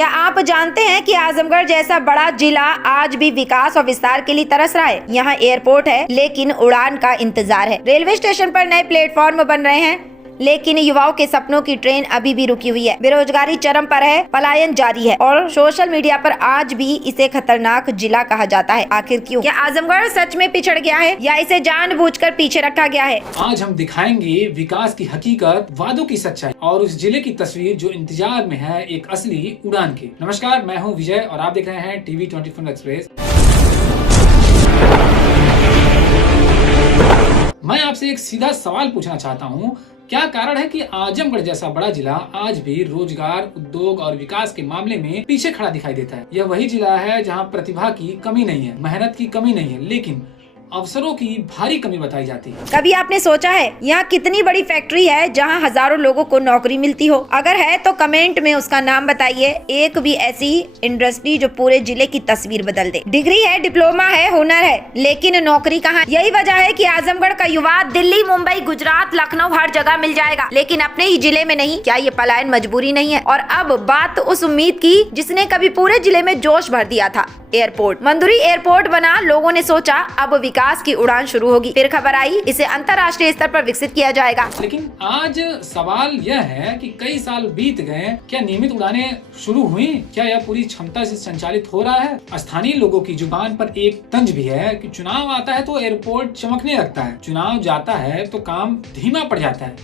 क्या आप जानते हैं कि आजमगढ़ जैसा बड़ा जिला आज भी विकास और विस्तार के लिए तरस रहा है। यहाँ एयरपोर्ट है लेकिन उड़ान का इंतजार है। रेलवे स्टेशन पर नए प्लेटफॉर्म बन रहे हैं लेकिन युवाओं के सपनों की ट्रेन अभी भी रुकी हुई है। बेरोजगारी चरम पर है, पलायन जारी है और सोशल मीडिया पर आज भी इसे खतरनाक जिला कहा जाता है। आखिर क्यों? क्या आजमगढ़ सच में पिछड़ गया है या इसे जानबूझकर पीछे रखा गया है? आज हम दिखाएंगे विकास की हकीकत, वादों की सच्चाई और उस जिले की तस्वीर जो इंतजार में है एक असली उड़ान की। नमस्कार, मैं हूं विजय और आप देख रहे हैं टीवी 24 एक्सप्रेस। मैं आपसे एक सीधा सवाल पूछना चाहता हूं, क्या कारण है कि आजमगढ़ जैसा बड़ा जिला आज भी रोजगार, उद्योग और विकास के मामले में पीछे खड़ा दिखाई देता है? यह वही जिला है जहां प्रतिभा की कमी नहीं है, मेहनत की कमी नहीं है, लेकिन अवसरों की भारी कमी बताई जाती है। कभी आपने सोचा है यहाँ कितनी बड़ी फैक्ट्री है जहाँ हजारों लोगों को नौकरी मिलती हो? अगर है तो कमेंट में उसका नाम बताइए। एक भी ऐसी इंडस्ट्री जो पूरे जिले की तस्वीर बदल दे। डिग्री है, डिप्लोमा है, हुनर है, लेकिन नौकरी कहाँ? यही वजह है कि आजमगढ़ का युवा दिल्ली, मुंबई, गुजरात, लखनऊ हर जगह मिल जाएगा, लेकिन अपने ही जिले में नहीं। क्या ये पलायन मजबूरी नहीं है? और अब बात उस उम्मीद की जिसने कभी पूरे जिले में जोश भर दिया था। एयरपोर्ट मंदुरी एयरपोर्ट बना, लोगों ने सोचा अब विकास की उड़ान शुरू होगी। फिर खबर आई इसे अंतर्राष्ट्रीय स्तर पर विकसित किया जाएगा। लेकिन आज सवाल यह है कि कई साल बीत गए, क्या नियमित उड़ानें शुरू हुई? क्या यह पूरी क्षमता से संचालित हो रहा है? स्थानीय लोगों की जुबान पर एक तंज भी है कि चुनाव आता है तो एयरपोर्ट चमकने लगता है, चुनाव जाता है तो काम धीमा पड़ जाता है।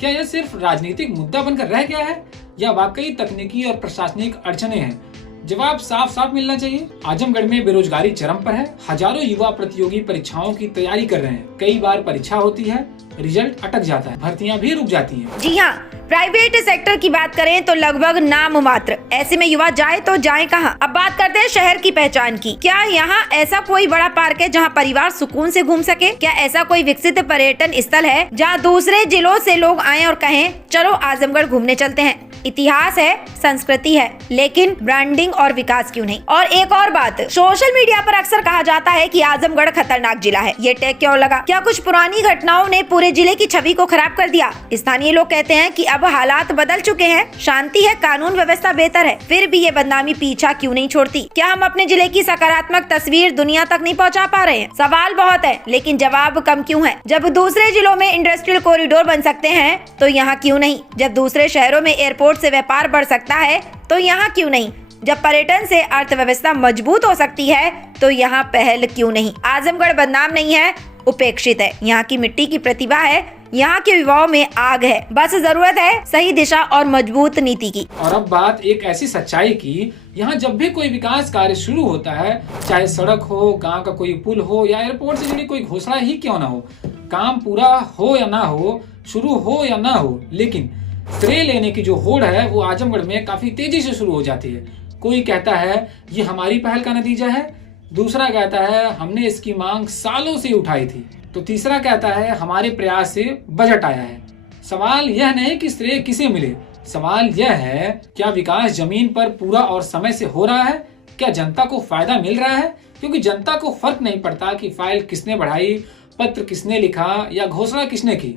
क्या यह सिर्फ राजनीतिक मुद्दा बनकर रह गया है या वाकई तकनीकी और प्रशासनिक अड़चने हैं? जवाब साफ साफ मिलना चाहिए। आजमगढ़ में बेरोजगारी चरम पर है। हजारों युवा प्रतियोगी परीक्षाओं की तैयारी कर रहे हैं। कई बार परीक्षा होती है, रिजल्ट अटक जाता है, भर्तियां भी रुक जाती हैं। जी हाँ, प्राइवेट सेक्टर की बात करें तो लगभग नाम मात्र। ऐसे में युवा जाए तो जाए कहाँ? अब बात करते हैं शहर की पहचान की। क्या यहाँ ऐसा कोई बड़ा पार्क है जहाँ परिवार सुकून से घूम सके? क्या ऐसा कोई विकसित पर्यटन स्थल है जहाँ दूसरे जिलों से लोग आए और कहें चलो आजमगढ़ घूमने चलते हैं? इतिहास है, संस्कृति है, लेकिन ब्रांडिंग और विकास क्यों नहीं? और एक और बात, सोशल मीडिया पर अक्सर कहा जाता है कि आजमगढ़ खतरनाक जिला है। ये टैग क्यों लगा? क्या कुछ पुरानी घटनाओं ने पूरे जिले की छवि को खराब कर दिया? स्थानीय लोग कहते हैं कि अब हालात बदल चुके हैं, शांति है, कानून व्यवस्था बेहतर है, फिर भी ये बदनामी पीछा क्यों नहीं छोड़ती? क्या हम अपने जिले की सकारात्मक तस्वीर दुनिया तक नहीं पहुँचा पा रहे हैं? सवाल बहुत है लेकिन जवाब कम क्यों है? जब दूसरे जिलों में इंडस्ट्रियल कॉरिडोर बन सकते हैं तो यहाँ क्यों नहीं? जब दूसरे शहरों में एयरपोर्ट से व्यापार बढ़ सकता है तो यहाँ क्यों नहीं? जब पर्यटन से अर्थव्यवस्था मजबूत हो सकती है तो यहाँ पहल क्यों नहीं? आजमगढ़ बदनाम नहीं है, उपेक्षित है। यहाँ की मिट्टी की प्रतिभा है, यहाँ के युवाओं में आग है, बस जरूरत है सही दिशा और मजबूत नीति की। और अब बात एक ऐसी सच्चाई की, यहाँ जब भी कोई विकास कार्य शुरू होता है, चाहे सड़क हो, गांव का कोई पुल हो या एयरपोर्ट से जुड़ी कोई घोषणा ही क्यों ना हो, काम पूरा हो या ना हो, शुरू हो या ना हो, लेकिन श्रेय लेने की जो होड़ है वो आजमगढ़ में काफी तेजी से शुरू हो जाती है। कोई कहता है ये हमारी पहल का नतीजा है, दूसरा कहता है हमने इसकी मांग सालों से उठाई थी, तो तीसरा कहता है हमारे प्रयास से बजट आया है। सवाल यह नहीं कि श्रेय किसे मिले, सवाल यह है क्या विकास जमीन पर पूरा और समय से हो रहा है? क्या जनता को फायदा मिल रहा है? क्योंकि जनता को फर्क नहीं पड़ता कि फाइल किसने बढ़ाई, पत्र किसने लिखा या घोषणा किसने की।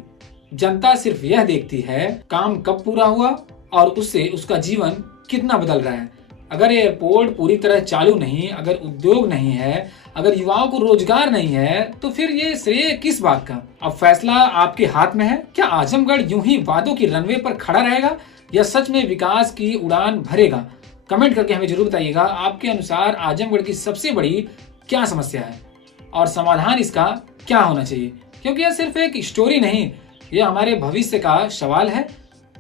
जनता सिर्फ यह देखती है काम कब पूरा हुआ और उससे उसका जीवन कितना बदल रहा है। अगर एयरपोर्ट पूरी तरह चालू नहीं, अगर उद्योग नहीं है, अगर युवाओं को रोजगार नहीं है, तो फिर ये श्रेय किस बात का? अब फैसला आपके हाथ में है। क्या आजमगढ़ यूं ही वादों की रनवे पर खड़ा रहेगा या सच में विकास की उड़ान भरेगा? कमेंट करके हमें जरूर बताइएगा, आपके अनुसार आजमगढ़ की सबसे बड़ी क्या समस्या है और समाधान इसका क्या होना चाहिए? क्योंकि यह सिर्फ एक स्टोरी नहीं, यह हमारे भविष्य का सवाल है।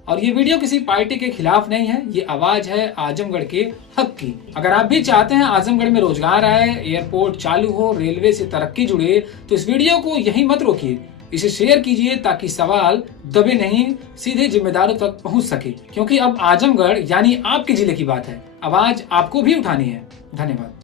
और ये वीडियो किसी पार्टी के खिलाफ नहीं है, ये आवाज है आजमगढ़ के हक की। अगर आप भी चाहते हैं आजमगढ़ में रोजगार आए, एयरपोर्ट चालू हो, रेलवे से तरक्की जुड़े, तो इस वीडियो को यहीं मत रोकिए, इसे शेयर कीजिए ताकि सवाल दबे नहीं, सीधे जिम्मेदारों तक पहुंच सके। क्योंकि अब आजमगढ़ यानी आपके जिले की बात है, आवाज आपको भी उठानी है। धन्यवाद।